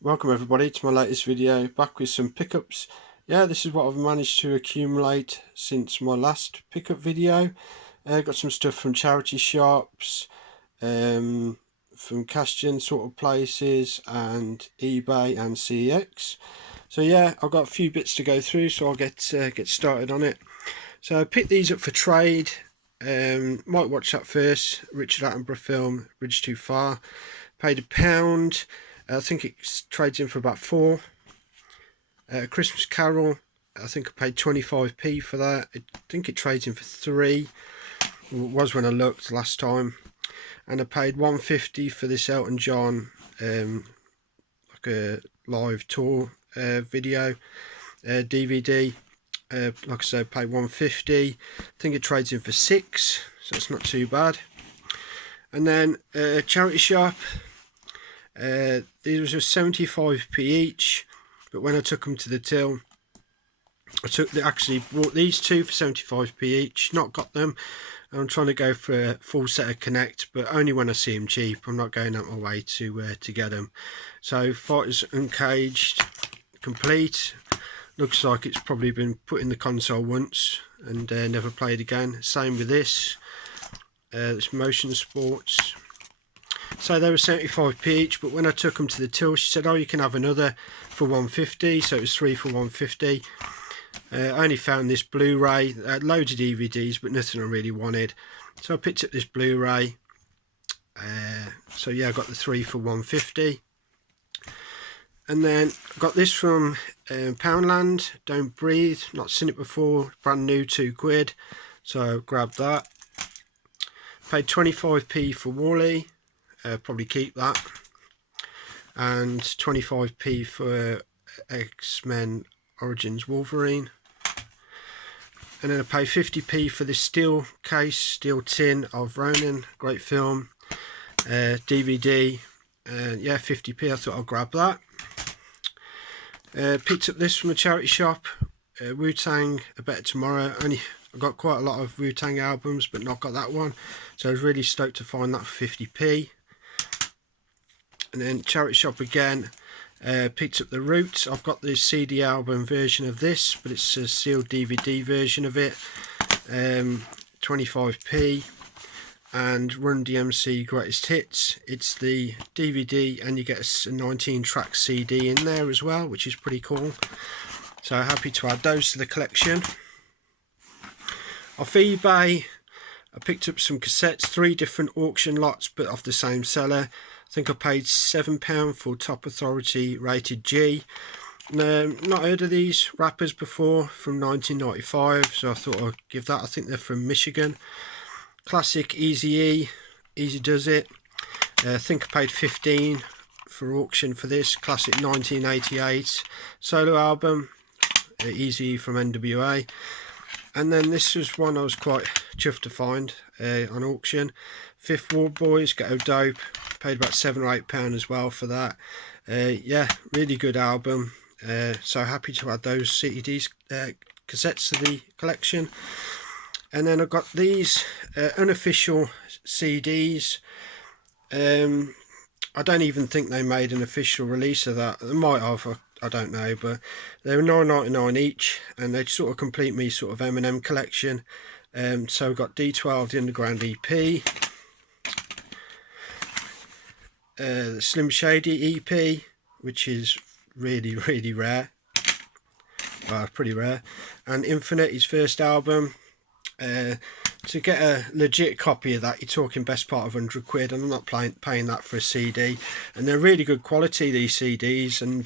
Welcome everybody to my latest video, back with some pickups. Yeah, this is what I've managed to accumulate since my last pickup video. Got some stuff from charity shops, from cash-gen sort of places, and eBay and CEX. So yeah, I've got a few bits to go through, so I'll get started on it. So I picked these up for trade. Might watch that first. Richard Attenborough film, Bridge Too Far. Paid £1. I think it trades in for about 4. Christmas Carol, I think I paid 25p for that. I think it trades in for 3. It was when I looked last time. And I paid 150 for this Elton John like a live tour video DVD. Like I said, I paid 150. I think it trades in for 6, so it's not too bad. And then charity shop. These were 75p each, but when I took them to the till, actually bought these two for 75p each. Not got them. I'm trying to go for a full set of Connect, but only when I see them cheap. I'm not going out my way to get them. So Fighters Uncaged complete. Looks like it's probably been put in the console once and never played again. Same with this. This Motion Sports. So they were 75p each, but when I took them to the till, she said, oh, you can have another for 150, so it was 3 for 150. I only found this Blu-ray, loads of DVDs, but nothing I really wanted. So I picked up this Blu-ray. So yeah, I got the 3 for 150. And then I got this from Poundland, Don't Breathe, not seen it before, brand new, £2. So I grabbed that. Paid 25p for Wall-E. Probably keep that, and 25p for X-Men Origins Wolverine, and then I pay 50p for this steel tin of Ronin, great film, DVD, yeah, 50p. I thought I'll grab that. Picked up this from a charity shop, Wu-Tang A Better Tomorrow. I got quite a lot of Wu-Tang albums, but not got that one, so I was really stoked to find that for 50p. And then charity shop again, picked up The Roots. I've got the CD album version of this, but it's a sealed DVD version of it, 25p. And Run DMC Greatest Hits, it's the DVD, and you get a 19 track CD in there as well, which is pretty cool. So happy to add those to the collection. Off eBay, I picked up some cassettes, 3 different auction lots, but off the same seller. I think I paid £7 for Top Authority Rated G. Not heard of these rappers before, from 1995, so I thought I'd give that. I think they're from Michigan. Classic Eazy-E, Easy Does It. I think I paid 15 for auction for this. Classic 1988 solo album, Eazy from NWA. And then this was one I was quite chuffed to find on auction. Fifth Ward Boys, Ghetto Dope. Paid about £7 or £8 as well for that. Yeah, really good album. So happy to add those CDs, cassettes to the collection. And then I've got these unofficial CDs. I don't even think they made an official release of that. They might have, I don't know, but they were £9.99 each, and they sort of complete me sort of Eminem collection. So I've got D12, the Underground EP, the Slim Shady EP, which is really, really rare. Well, pretty rare. And Infinite, his first album. To get a legit copy of that, you're talking best part of £100, and I'm not paying that for a CD. And they're really good quality, these CDs, and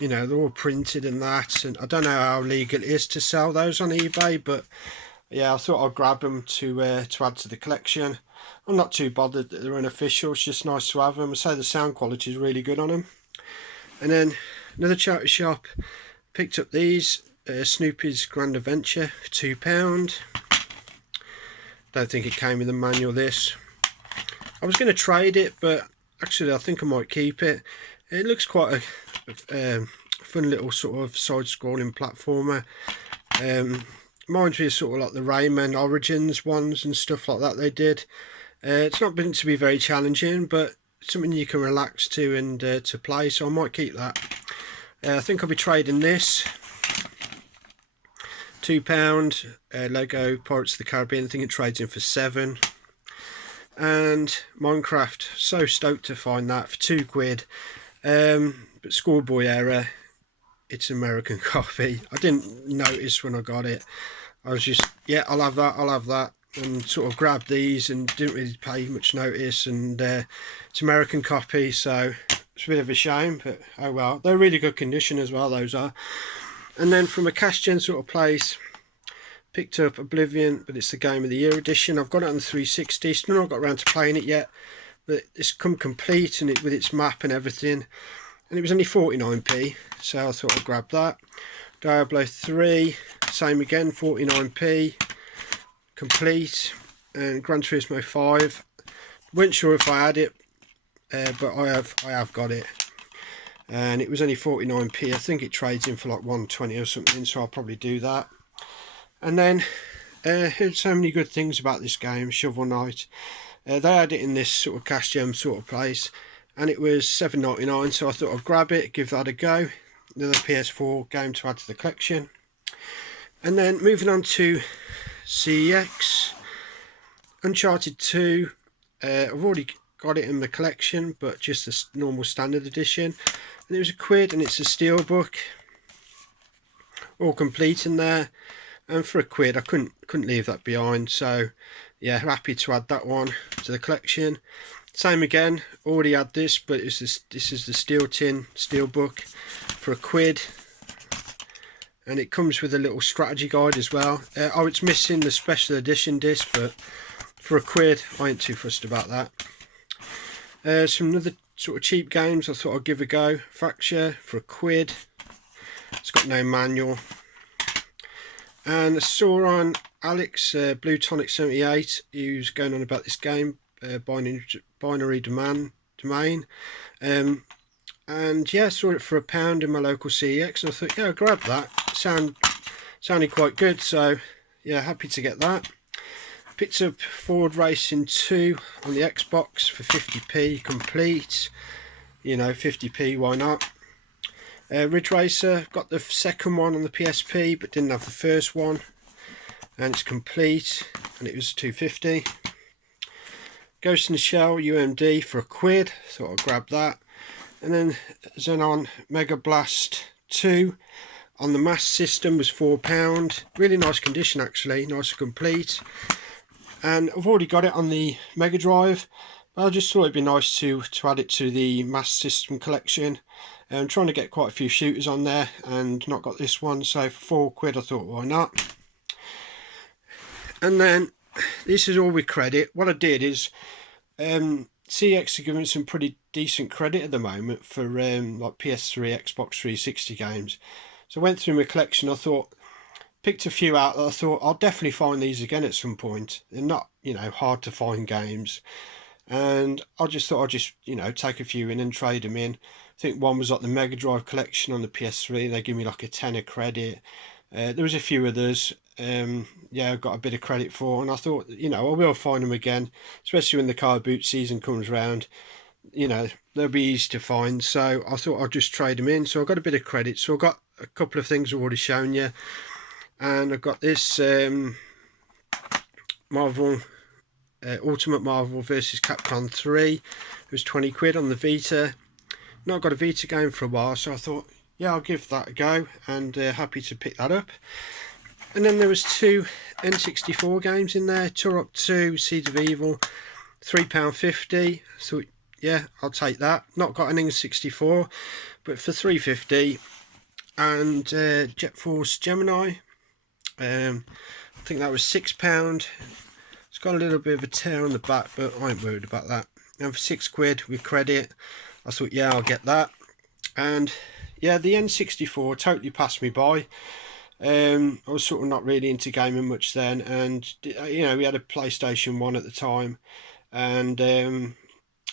you know, they're all printed and that. And I don't know how legal it is to sell those on eBay, but yeah, I thought I'd grab them to add to the collection. I'm not too bothered that they're unofficial. It's just nice to have them. I say the sound quality is really good on them. And then another charity shop, picked up these. Snoopy's Grand Adventure for £2. Don't think it came with the manual, this. I was going to trade it, but actually I think I might keep it. It looks quite a fun little sort of side-scrolling platformer. Reminds me of sort of like the Rayman Origins ones and stuff like that they did. It's not been to be very challenging, but something you can relax to and to play, so I might keep that. I think I'll be trading this £2 Lego Pirates of the Caribbean. I think it trades in for £7. And Minecraft, so stoked to find that for £2. But schoolboy error, it's American copy. I didn't notice when I got it. I was just, yeah, I'll have that, and sort of grabbed these and didn't really pay much notice. And it's American copy, so it's a bit of a shame, but oh well. They're really good condition as well, those are. And then from a cash gen sort of place, picked up Oblivion, but it's the Game of the Year edition. I've got it on the 360, still not got around to playing it yet, but it's come complete and with its map and everything, and it was only 49p, so I thought I'd grab that. Diablo 3, same again, 49p, complete. And Gran Turismo 5, weren't sure if I had it, but I have got it, and it was only 49p. I think it trades in for like 120 or something, so I'll probably do that. And then heard so many good things about this game, Shovel Knight. They had it in this sort of cash gem sort of place, and it was $7.99, so I thought I'd grab it, give that a go. Another PS4 game to add to the collection. And then moving on to CEX, Uncharted 2. I've already got it in the collection, but just the normal standard edition. And it was £1, and it's a steelbook, all complete in there. And for £1, I couldn't leave that behind. So yeah, happy to add that one to the collection. Same again, already had this, but this is the steelbook for £1. And it comes with a little strategy guide as well. Oh, it's missing the special edition disc, but for £1, I ain't too fussed about that. Some other sort of cheap games I thought I'd give a go. Fracture for £1. It's got no manual. And I saw on Alex, Blue Tonic 78, he was going on about this game, Binary Domain. And yeah, I saw it for £1 in my local CEX, and I thought, yeah, I'll grab that. Sounded quite good, so yeah, happy to get that. Picked up Ford Racing 2 on the Xbox for 50p, complete. You know, 50p, why not? Ridge Racer, got the second one on the PSP, but didn't have the first one, and it's complete, and it was $2.50. Ghost in the Shell UMD for £1, thought I'd grab that. And then Xenon Mega Blast 2 on the Master System was £4. Really nice condition actually, nice and complete. And I've already got it on the Mega Drive, but I just thought it'd be nice to add it to the Master System collection. I'm trying to get quite a few shooters on there and not got this one, so for £4 I thought, why not? And then this is all with credit. What I did is CX are giving some pretty decent credit at the moment for like PS3, Xbox 360 games. So I went through my collection. I thought, picked a few out that I thought I'll definitely find these again at some point. They're not, you know, hard to find games, and I just thought I'd just, you know, take a few in and trade them in. I think one was like the Mega Drive collection on the PS3. They give me like a £10 credit. There was a few others. Yeah, I got a bit of credit for, and I thought, you know, I will find them again, especially when the car boot season comes round. You know, they'll be easy to find, so I thought I'd just trade them in. So I got a bit of credit, so I got a couple of things I've already shown you, and I've got this Marvel Ultimate Marvel vs Capcom 3. It was £20 on the Vita. Not got a Vita game for a while, so I thought, yeah, I'll give that a go, and happy to pick that up. And then there was 2 N64 games in there, Turok 2, Seeds of Evil, £3.50. So yeah, I'll take that. Not got an N64, but for £3.50. And Jet Force Gemini, I think that was £6. It's got a little bit of a tear on the back, but I ain't worried about that. And for £6 with credit, I thought, yeah, I'll get that. And yeah, the N64 totally passed me by. I was sort of not really into gaming much then, and you know, we had a PlayStation 1 at the time, and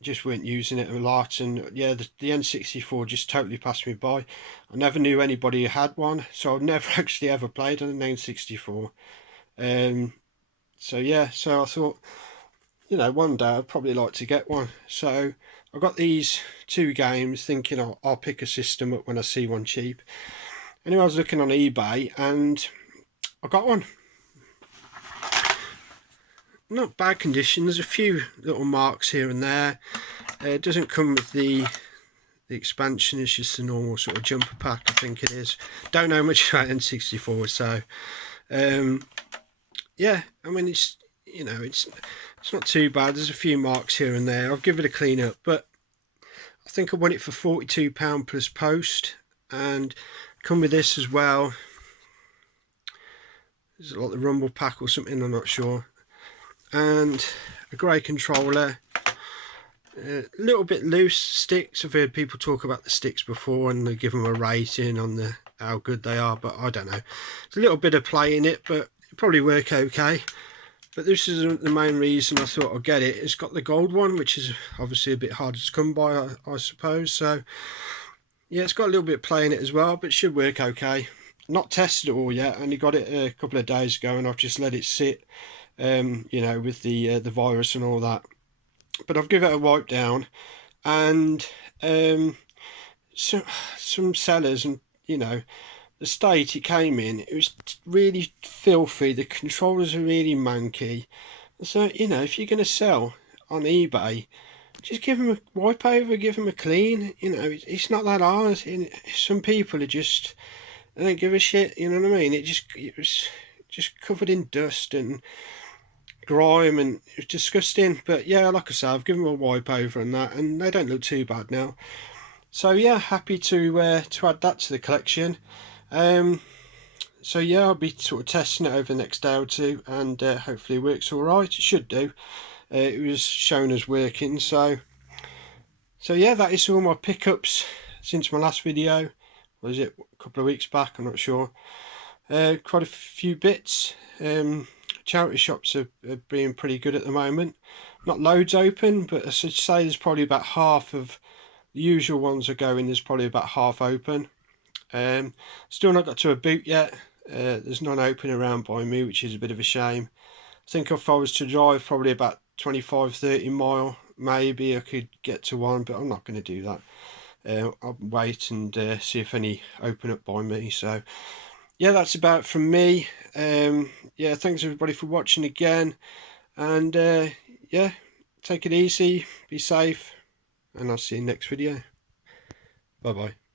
just weren't using it a lot. And yeah, the N64 just totally passed me by. I never knew anybody who had one, so I've never actually ever played on an N64. So yeah, so I thought, you know, one day I'd probably like to get one. So I got these 2 games thinking I'll pick a system up when I see one cheap. Anyway, I was looking on eBay and I got one. Not bad condition. There's a few little marks here and there. It doesn't come with the expansion. It's just a normal sort of jumper pack, I think it is. Don't know much about N64, so yeah, I mean, it's, you know, it's not too bad. There's a few marks here and there. I'll give it a clean up, but I think I want it for £42 plus post, and come with this as well. There's like the rumble pack or something, I'm not sure, and a grey controller. A little bit loose sticks. I've heard people talk about the sticks before and they give them a rating on how good they are, but I don't know. There's a little bit of play in it, but it'll probably work okay. But this is the main reason I thought I'd get it. It's got the gold one, which is obviously a bit harder to come by, I suppose. So yeah, it's got a little bit of play in it as well, but it should work okay. Not tested it all yet. I only got it a couple of days ago, and I've just let it sit, you know, with the virus and all that. But I've given it a wipe down, and some sellers, and you know, the state it came in, it was really filthy. The controllers are really manky. So, you know, if you're going to sell on eBay, just give them a wipe over, give them a clean. You know, it's not that hard. Some people are just, they don't give a shit. You know what I mean? It was just covered in dust and grime, and it was disgusting. But yeah, like I say, I've given them a wipe over and that, and they don't look too bad now. So yeah, happy to add that to the collection. So yeah, I'll be sort of testing it over the next day or two, and hopefully it works all right. It should do. It was shown as working, so yeah, that is all my pickups since my last video. Was it a couple of weeks back? I'm not sure. Quite a few bits. Charity shops are being pretty good at the moment. Not loads open, but I should say there's probably about half of the usual ones are going. There's probably about half open. Still not got to a boot yet. There's none open around by me, which is a bit of a shame. I think if I was to drive probably about 25-30 mile, maybe I could get to one, but I'm not going to do that. I'll wait and see if any open up by me. So yeah, that's about from me. Yeah, thanks everybody for watching again, and yeah, take it easy, be safe, and I'll see you next video. Bye bye.